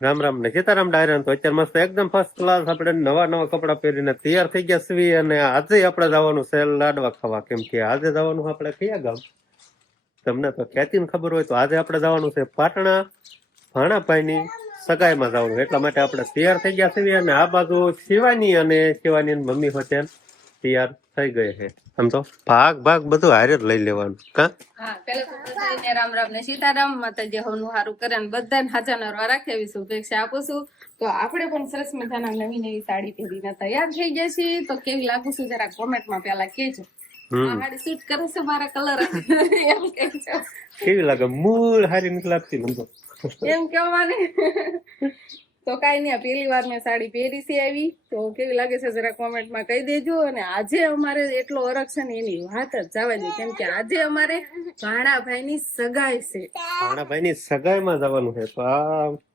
રામ રામ ને સીતારામ ડાયરા. તો અત્યારે મસ્ત એકદમ ફર્સ્ટ ક્લાસ આપણે નવા નવા કપડા પહેરીને તૈયાર થઈ ગયા છીએ અને આજે આપણે જવાનું છે લાડવા ખાવા. કેમ કે આજે જવાનું આપણે કયા ગામ તમને તો ખ્યાતિ ખબર હોય તો આજે આપણે જવાનું છે પાટણા ભાણાભાઈની સગાઈમાં જવાનું. એટલા માટે આપણે તૈયાર થઈ ગયા છીએ અને આ બાજુ શિવાની અને શિવાની મમ્મી હોતે તૈયાર થઈ ગઈ છે. આમ તો ભાગ બધું હારે જ લઈ લેવાનું. કા રામ રામ ને સીતારામ. માતાજી હવનું સારું કરે ને બધાને હાજર નરવા રાખે એવી શુભેચ્છા આપું છું. તો આપણે પણ સરસ મજાના નવી નવી સાડી પહેરીને તૈયાર થઈ ગયા છીએ. તો કેવી લાગુ છું જરા કોમેન્ટમાં પેલા કહેજો. સાડી સૂટ કરે છે મારા કલર એમ કહેજો. કેવી લાગે? મૂળ હારી નથી લાગતી મને તો. એમ કહેવાની તો કઈ નહીં, પહેલી વાર મેં સાડી પહેરી છે આવી. તો કેવી લાગે છે જરા કોમેન્ટમાં કહી દેજો. અને આજે અમારે એટલો અરગ છે ને એની વાત જ જવા દે. કેમ કે આજે અમારે ભાણાભાઈની સગાઈ છે. ભાણાભાઈની સગાઈમાં જવાનું છે. તો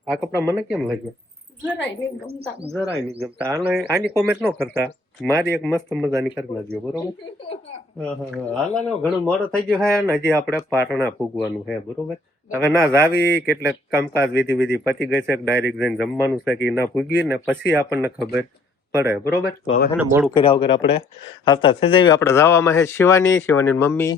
આ કપડા મને કેમ લાગ્યા? જરાય નહીં ગમતા. જરાય નહીં ગમતા. આની કોમેન્ટ ન કરતા, મારી એક મસ્ત મજાની કરી નાખજો. બરોબર? હાલાનો ઘણું મોડું થઈ ગયું છે ને હજી આપણે પાટણા પૂગવાનું છે. બરોબર? હવે ના જાવી કેટલે કામકાજ વિધિ પતી ગઈ છે. ડાયરેક્ટ જઈને જમવાનું છે કે ના પૂગી ને પછી આપણને ખબર પડે. બરોબર? તો હવે છે ને મોડું કર્યા વગર આપણે આવતા થઈ જઈએ. આપણે જવામાં છે શિવાની મમ્મી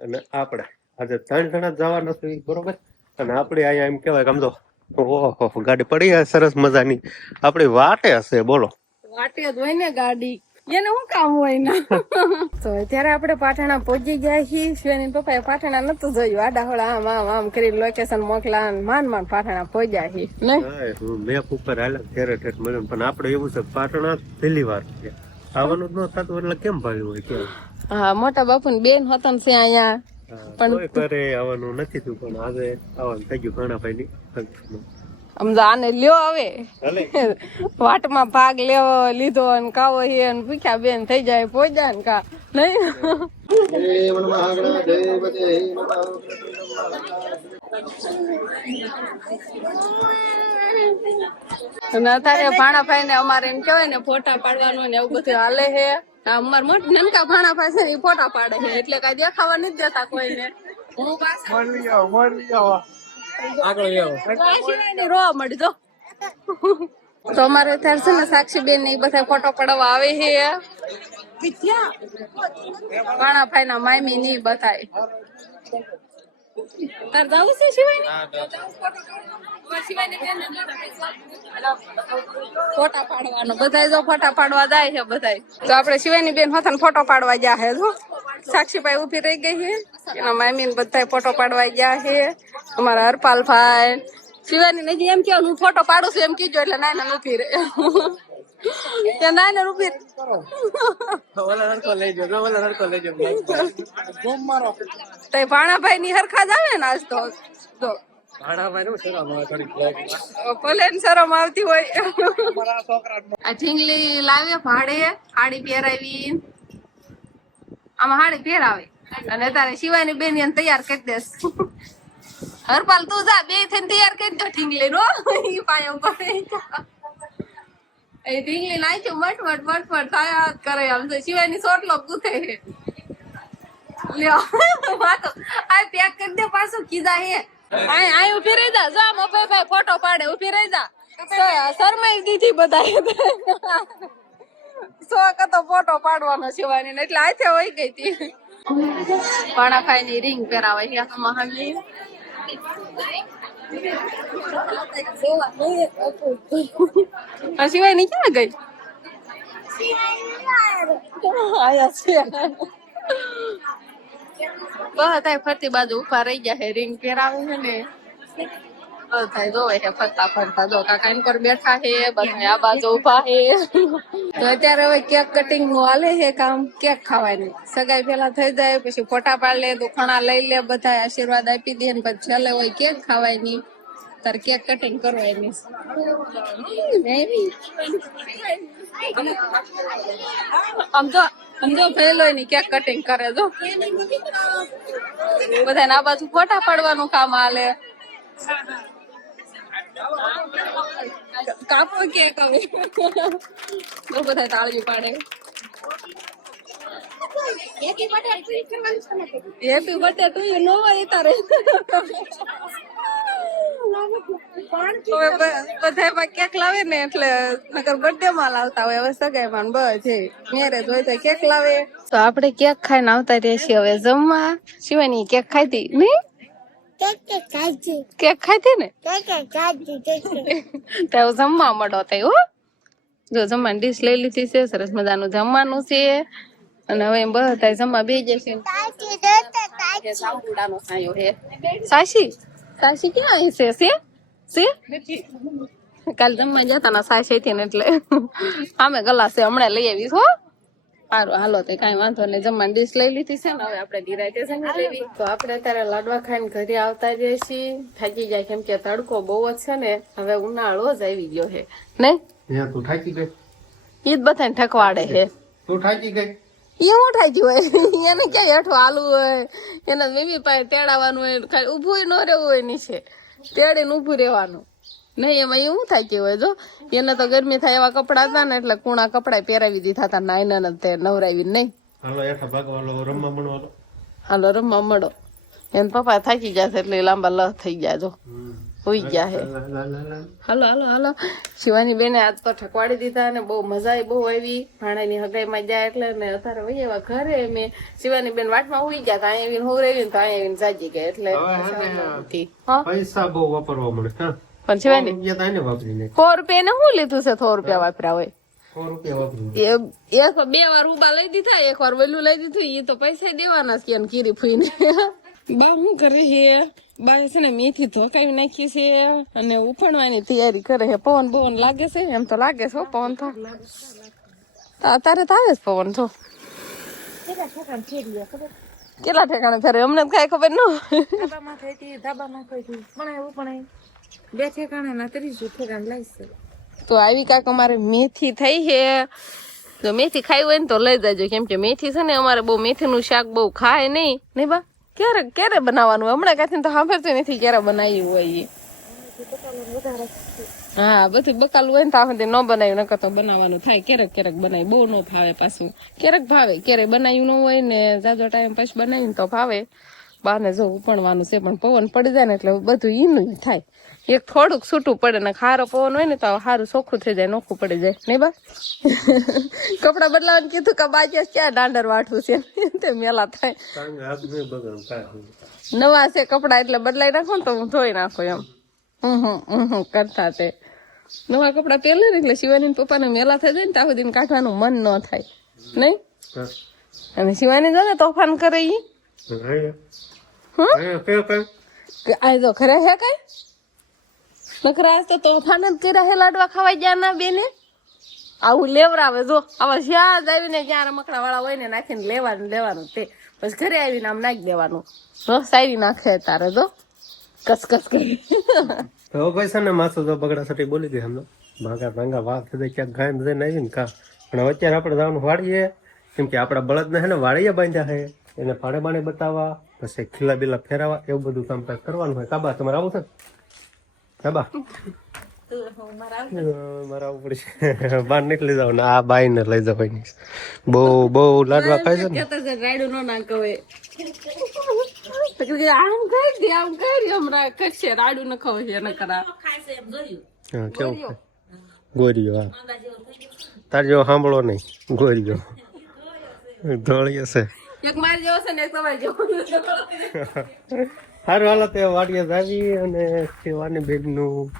અને આપણે આજે 3 જણા જવાના છે. બરોબર? અને આપણે અહીંયા એમ કેવાય ગમતો ઓહો ગાડી પડી છે સરસ મજાની આપણી વાટે હશે. બોલો, વાટે જ હોય ને ગાડી, એને શું કામ હોય ને. તો અત્યારે આપણે પાટણા પહોંચી ગયા છીએ. શિવાની પપ્પાએ પાટણા નતું જોયું. આડાહોળા આમ કરી લોકેશન મોકલા માન પાટણા પહોંચ્યા છીએ. મેપ ઉપર હાલે ઠેરે મળ્યું. પણ આપણે એવું છે પાટણા પહેલી વાર છે આવવાનું જ ન થતું એટલે કેમ ભાવ્યું હોય કેમ? હા, મોટા બાપુ ની બેન હતા છે અહીંયા પણ કરે આવવાનું નથી થયું. પણ આજે આવવાનું થઈ ગયું ભાણાભાઈ ની. સમજો આને લ્યો હવે વાટમાં ભાગ લીધો અને કાવો હે અને પૂછ્યા બેન થઈ જાય પહોંચ્યા ને કા નહીં. અત્યારે ભાણાભાઈ ને અમારે એમ કેવાય ને ફોટા પાડવાનું ને એવું બધું હાલે છે. અમાર મોટા નનકા ભાણાભાઈ છે ને એ ફોટા પાડે છે એટલે કઈ દેખાવા નથી દેતા કોઈને. હું રોવા મળી જો. તો અમારે અત્યારે છે ને સાક્ષી બેન ને એ બધા ફોટો પડાવવા આવે છે. ભાણાભાઈ ના મામી ની બતાય. તાર જવું છે શિવાની? ફોટા પાડવાનો બધા જો ફોટા પાડવા જાય છે બધા. તો આપડે શિવાની બેન હતા ને ફોટો પાડવા ગયા છે. જો સાક્ષીભાઈ ઉભી રહી ગઈ છે. એના મામી ને બધા ફોટો પાડવા ગયા છે. અમારા હરપાલભાઈ શિવાની ને એમ કેવું હું ફોટો પાડું છું એમ કીધું એટલે નાના નથી રે. નાના રૂપી ભાણાભાઈ ની હરખા જ આવે ને આજ તો. ભલે શરમ આવતી હોય. આ ઢીંગલી લાવે ભાડે હાડી પહેરાવી. આમાં હાડી પહેરાવે અને તારે શિવાની બેન એને તૈયાર કરી દેસ. હરપાલ તું જા બે થઈને તૈયાર કરી દો ઢીંગલી નો પાયા ઉપર. એ ઢીંગલી નાખ્યું મટમટ થયા કરે. આમ તો શિવાની સોટલો ગુથે છે. લ્યો વાતો આ પેક કરી દે પાછું કીધા હે. આ ઉભી રહી જા. જા મફાઈ ફોટો પાડે ઉભી રહી જા. શરમાઈ દીધી બધા. શોખ હતો ફોટો પાડવાનો શિવાની ને એટલે આથે હોય ગઈ હતી. ભાણાભાઈ ની રિંગ પહેરાવે છે. શિવાની ક્યાં ગઈ? આયા છે બધા ફરતી બાજુ ઉભા રહી ગયા છે. રિંગ પહેરાવે છે ને બધા જોવે છે ફરતા. જો કાકા એન પર બેઠા છે. બધા આ બાજુ ઉભા છે. તો અત્યારે હવે કેક કટિંગ નું હાલે છે કામ. કેક ખાવાની સગાઈ પેલા થઈ જાય પછી ફોટા પાડ લે, દુખાણા લઈ લે, બધા આશીર્વાદ આપી દે ને પછી છેલ્લે હોય કેક ખાવાની. તારે કેક કટિંગ કરવાની. સમજો ફેલો ની કેક કટિંગ કરે. જો બધા આ બાજુ ફોટા પાડવાનું કામ હાલે. કાપો કેક હવે. બધા તાળીઓ પાડે. Happy birthday to you know હોય તારે. બધા કેક લાવે ને એટલે નકર બર્થડે માં લાવતા હોય. હવે સગાઈ માં બસ મેરેજ હોય તો કેક લાવે. તો આપણે કેક ખાઈને આવતા રહીએ છીએ હવે જમવા. શિવાની કેક ખાધી નહીં? કેક ખાધી ને તો જમવા મળો તઈ હો. જો જમવાની ડીશ લઈ લીધી છે, સરસ મજાનું જમવાનું છે અને હવે બધા જમવા બે જશે. સાબુડાનો સાયો હે. સાસી સાસી ક્યાં આવી છે કાલ જમવા જતા ના સાસી હતી ને એટલે આમે ગલા છે હમણાં લઈ આવીશ હો. સારું હાલો તો કઈ વાંધો નહીં. જમવાની ડીશ લઈ લીધી છે ને હવે આપણે નિરાંતે જમી લેવી. તો આપણે અત્યારે લાડવા ખાઈને ઘરે આવતા જઈએ છીએ. થાકી જાય કેમ કે તડકો બહુ જ છે ને, હવે ઉનાળો જ આવી ગયો છે નહીં? તું થાકી ગઈ? ઈ જ બધાને ઠકવાડે છે. તું થાકી ગઈ? એ હું થાકી હોય એને ક્યાં હેઠું હાલવું હોય, એને બેબી પાસે તેડાવવાનું હોય, ખાલી ઊભું ન રહેવું હોય નીચે તેડીને ઊભું રહેવાનું નહીં. એમાં એવું થાકી હોય. જો એને તો ગરમી થાય એવા કપડા હતા ને એટલે કુણા કપડા પહેરાવી દીધા હતા નાઈના તે નવરાવી નહીં. હાલો હેઠા ભાગવાલો રમવા મળવાનો. હાલો રમવા મળો. એને પપ્પા થાકી ગયા છે એટલે લાંબા લહ થઈ ગયા. જો હોઈ ગયા હે. હાલો હાલો હાલો. શિવાની બેને આજ તો ઠકવાડી દીધા અને બહુ મજા બહુ આવી. ભાણાની હગાઈમાં ગયા એટલે ને અત્યારે વહી એવા ઘરે મેં શિવાની બેન વાટમાં હોઈ ગયા. અહીંયા આવીને હું રહી ને તો અહીંયા આવીને જાગી ગયા એટલે પૈસા બહુ વાપરવા મળે. પણ શિવાની એને વાપરીને 100 રૂપિયા ને શું લીધું છે? 100 રૂપિયા વાપર્યા હોય. 100 રૂપિયા વાપરી એક 2 વાર ઉભા લઈ દીધા, 1 વાર વેલું લઈ દીધું. એ તો પૈસા દેવાના છે ને કીરી ફૂઈને. બા શું કરે છે? બા છે ને મેથી ધોકાવી નાખી છે અને ઉફાણવાની તૈયારી કરે છે. પવન બવન લાગે છે? એમ તો લાગે છે પવન તો અત્યારે તો આવે છે પવન. તો કેટલા ઠેકાણે ફેરે અમને કઈ ખબર ન. તો આવી કાક અમારે મેથી થઈ છે. જો મેથી ખાઈ હોય ને તો લઈ જાજો, કેમ કે મેથી છે ને અમારે બહુ મેથીનું શાક બહુ ખાય નહીં બા. ક્યારે બનાવવાનું? હમણાં કાંઈ તો સાંભળતું નથી ક્યારે બનાવ્યું હોય. હા બધું બકાલું હોય ને તો આપણે ન બનાવ્યું નકર તો બનાવવાનું થાય. ક્યારેક બનાવી, બહુ ન ભાવે પાછું. ક્યારેક ભાવે, ક્યારેક બનાવ્યું ન હોય ને જાજો ટાઈમ પછી બનાવીને તો ભાવે. બાને જો ઉપણવાનું છે પણ પવન પડી જાય ને એટલે બધું ઈનું થાય. એક થોડુંક છૂટું પડે ને ખારો પવન હોય ને તો સારું ચોખ્ખું થઈ જાય, નોખું પડી જાય નહીં બા. કપડા બદલાવાનું કીધું કે બાજુ ક્યાં દાંડર વાઠવું છે તે મેલા થાય. નવા છે કપડા એટલે બદલાઈ નાખો ને તો હું ધોઈ નાખો એમ કરતા તે. નવા કપડા પહેરે ને એટલે શિવાની પપ્પાને મેલા થઈ જાય ને ત્યાં સુધી કાઢવાનું મન ન થાય નહીં. અને શિવાની જો ને તોફાન કરે ઈ આ જો ખરે હે કઈ નખરા તો તોફાન જ કર્યા હે. લાડવા ખવાઈ ગયા ના બેને આવું લેવરાવે. જો આવા જ્યાં જ આવીને જ્યાં રમકડા વાળા હોય ને નાખીને લેવાનું તે પછી ઘરે આવીને આમ નાખી દેવાનું. સારી નાખે તારે જો કસકસ કરી. તો ભાઈ છે ને માથું તો બગડા સાથે બોલી ગઈ હમણાં ભાંગા વાત થઈ ક્યાંક ગાય જઈને આવી ને કા. પણ અત્યારે આપણે જવાનું વાળીએ કેમ કે આપણા બળદને હે ને વાળીએ બાંધ્યા છે એને પાડે બાણે બતાવવા પછી ખીલા બીલા ફેરવવા એવું બધું કામકાજ કરવાનું હોય. કાબા તમારે આવું છે? કાબા મારે આવું પડશે. બહાર નીકળી જાવ ને આ બાઈ ને લઈ જાવ. બહુ લાડવા ખાય છે ને રાયડું ન નાખ હવે આમ કરી દે આમ કરી હમણાં કરશે રાડું ન ખાવ છે ન કરા. હા કેવું ગોરીઓ? હા તાર જેવો સાંભળો નહીં ગોરીઓ ધોળી હશે. એક મારી જેવો છે ને એક તમારી જેવો. સારું હાલો તે વાડીએ આવી અને સેવાની બેનનું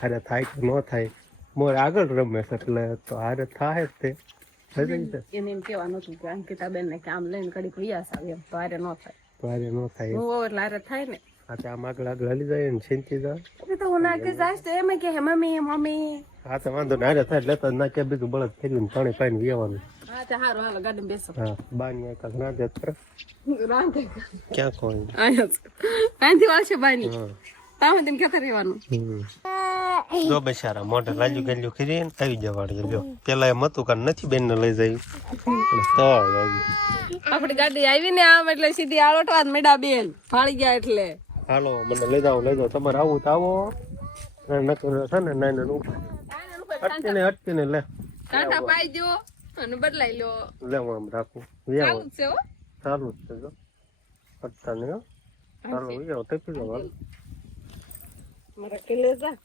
હારે થાય કે ન થાય મોર આગળ રમે છે એટલે તો હારે થાય જ તે. એને એમ કેવાનું હતું કે અંકિતા બેન ને કામ લઈને કડીક વિયાસ આવે એમ તો હારે ન થાય. તો હારે ન થાય હું એટલે હારે થાય ને. હા તો આમ આગળ હાલી જાય ને ચિંતી જાય તો હું ના કે જાય તો એમ કે મમ્મી. હા તો વાંધો ને હારે થાય એટલે તો ના કે બીજું બળદ ફેરવીને પાણી પાઈને વેવાનું. હા તો હારું હાલો ગાડી બેસો. હા બાની એક ના જત રાંધે ક્યાં કોઈ અહીંથી વાળશે બાની તાવ દિન કેતા રહેવાનું. જો બેસારા મોઢે લાજુ ગેલ્યું કરીને આવી જવાડી. જો પેલા એમ હતું કે નથી બેન ને લઈ જાય તો આપડી ગાડી આવી ને આમ એટલે સીધી આલોટવા મેડા બેન ફાળી ગયા એટલે હાલો મને લઈ જાઓ તમારે આવું તો આવો નકર છે ને નાઈ અટકીને લે કાંઠા પાઈ દો અને બદલાઈ લો. લે હું આમ રાખું ચાલુ જ છે હો ચાલુ જ છે જો અટતા ને ચાલો ટપી જાવ. મારા કલેજા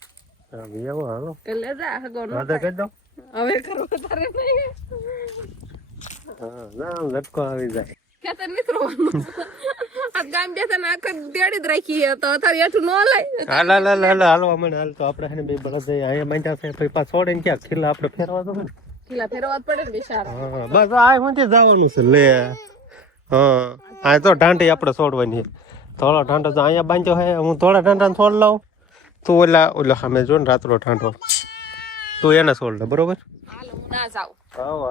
હા એવો હાલો કલેજા હગો નો દાદા કહી દો હવે કરવો તારે નહીં હા ના લટકો આવી જાય ખેતર નીકળવાનું આ ગામ જતા ને આખર દેડી જ રાખી તો અત્યારે એઠું ન લાય હાલો અમને હાલ તો આપણે હે ને બે બળદ અહીંયા બાંધ્યા છે પછી પાછા છોડે ને ક્યાં ખીલા આપણે ફેરવા દો ને ખીલા ફેરવા જ પડે ને બિચારા હા બસ આ હું જવાનું છે લે હા આ તો ઢાંટી આપણે છોડવાની થોડો ઢાંટો તો અહીંયા બાંધ્યો હે હું થોડા ઢાંટા છોડ લઉં તું ઓલા સામે જો ને રાતનો ઢાંટો તું એને છોડ લે બરોબર હાલો હું ના જાઉં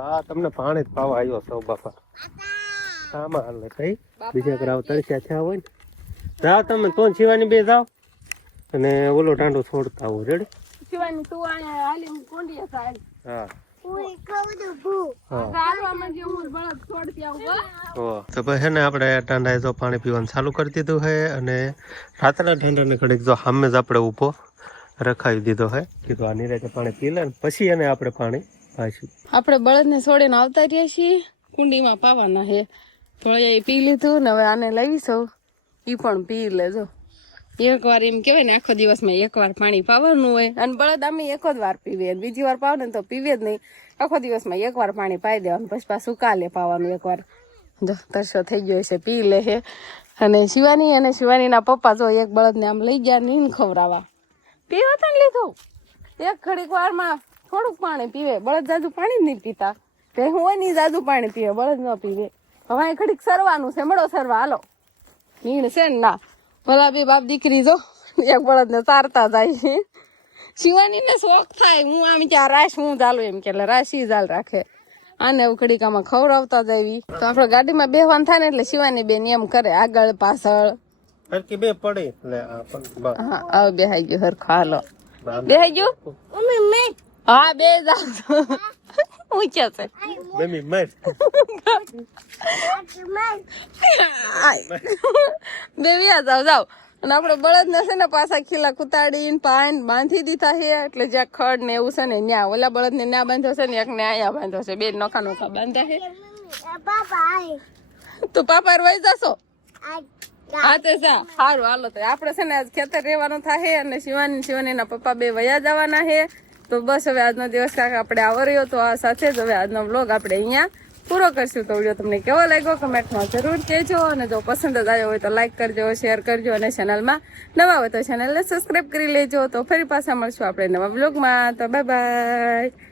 હા તમને પાણી જ પાવા આવ્યો સૌ બાપા આમાં હાલ કઈ બીજા કરાવ તરસ્યા થયા હોય ને જાઓ તમે તો શિવાની બે જાઓ અને ઓલો ઢાંટો છોડતા આવો રેડી શિવાની તું આયા હાલી હું કોંડિયા સાહેબ હા તો પછી હે ને આપણે ટાંડાએ તો પાણી પીવાનું ચાલુ કરી દીધું છે અને રાતના ઠંડાને ઘડીક જો સામે જ આપણે ઊભો રખાવી દીધો છે કીધું આ નિરાતે પાણી પી લે ને પછી એને આપણે પાણી પાછું આપણે બળદને છોડીને આવતા રહ્યા છીએ કુંડીમાં પાવાના છે થોડા એ પી લીધું ને હવે આને લાવીશું ઈ પણ પી લેજો એક વાર એમ કેવાય ને આખો દિવસમાં એક વાર પાણી પાવાનું હોય અને બળદ અમે એક જ વાર પીવે બીજી વાર પાવ ને તો પીવે જ નહીં આખો દિવસમાં એક વાર પાણી પાઈ દેવાનું પછી પાછું કાલે પાવાનું એક વાર જો તરસો થઈ ગયો છે પી લે છે અને શિવાનીના પપ્પા જો એક બળદને આમ લઈ ગયા નીન ખવડાવવા પીવા તો લીધું એક ઘડીક વારમાં થોડુંક પાણી પીવે બળદ જાજુ પાણી જ નહીં પીતા તે હું નહીં જાજુ પાણી પીવે બળદ ન પીવે હવે અહીં ઘડીક સરવાનું છે મળો સરવા હાલો નીણ છે ને ના ભલા બે બાપ દીકરી જો એક બળદ ને તારતા જાય છે શિવાની ને શોખ થાય હું આમ ત્યાં રાશ હું ચાલુ એમ કે રાશી જાલ રાખે આને ઘડીકામાં ખવડાવતા જાવી તો આપણે ગાડીમાં બેહવાનું થાય ને એટલે શિવાની બેન એમ કરે આગળ પાછળ હરકી બે પડી એટલે હા હવે બેહાઈ ગયું હરખો હાલો બેહાઈ ગયું હા બે જાવ ઊંચા છે મમ્મી મર બે વ્યા જાવ અને આપણે બળદ ને છે ને પાછા ખીલા કુતાડીને પાન બાંધી દીધા છે એટલે જ્યાં ખડ ને એવું છે ને ન્યા ઓલા બળદ ને ન્યા બાંધ્યો છે ને એક ને આયા બાંધ્યો છે બે નોખા નોખા બાંધ્યા છે તો પાપા વહી જશો હા તો જા સારું હાલો તો આપણે છે ને આજ ખેતર રહેવાનું થાય અને શિવાનીના પપ્પા બે વયા જવાના છે તો બસ હવે આજનો દિવસ કાંક આપણે આવો રહ્યો તો આ સાથે જ હવે આજનો વ્લોગ આપણે અહીંયા પૂરો કરશું તો વિડીયો તમને કેવો લાગ્યો કમેન્ટમાં જરૂર કહેજો અને જો પસંદ જ આવ્યો હોય તો લાઈક કરજો શેર કરજો અને ચેનલમાં નવા હોય તો ચેનલને સબસ્ક્રાઈબ કરી લેજો તો ફરી પાછા મળશું આપણે નવા વ્લોગમાં તો બાય બાય